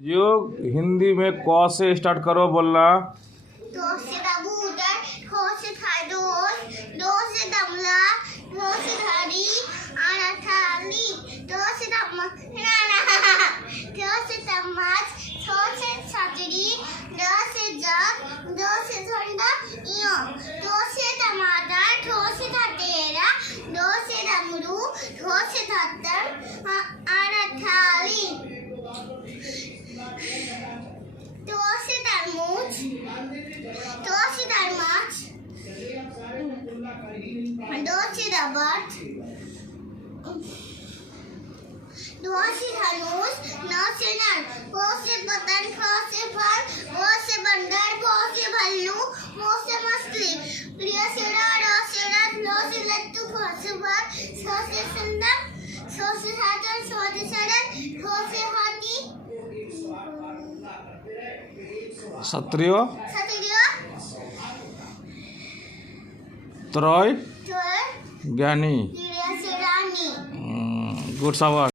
जो हिंदी में क से स्टार्ट करो बोलना। दो से कबूतर, खो से खरगोश, दो से तबला, दो से घड़ी, आना थाली, दो से चम्मच, दो से चम्मच, छो से छतरी, दो से जग, दो से झंडा, इयो, दो से टमाटर, दो से धतेरा, दो से डमरू, दो से धत्तर, आना थाली, दो से तरबूज, दो से तरमाच, दो से रबर, दो से धनुष, नौ से नर, को से पतंग, ख से फल, वो से बंदर, को से भालू, मो से मछली, य से र से रथ, लो से लट्टू, फ से फल, स से सुंदर, सो से साजन, सो से सरल, खो से हाथी, क्षत्रिय क्षत्रिय, त्रय त्रय, ज्ञानी। य से रानी। गुड शाबाश।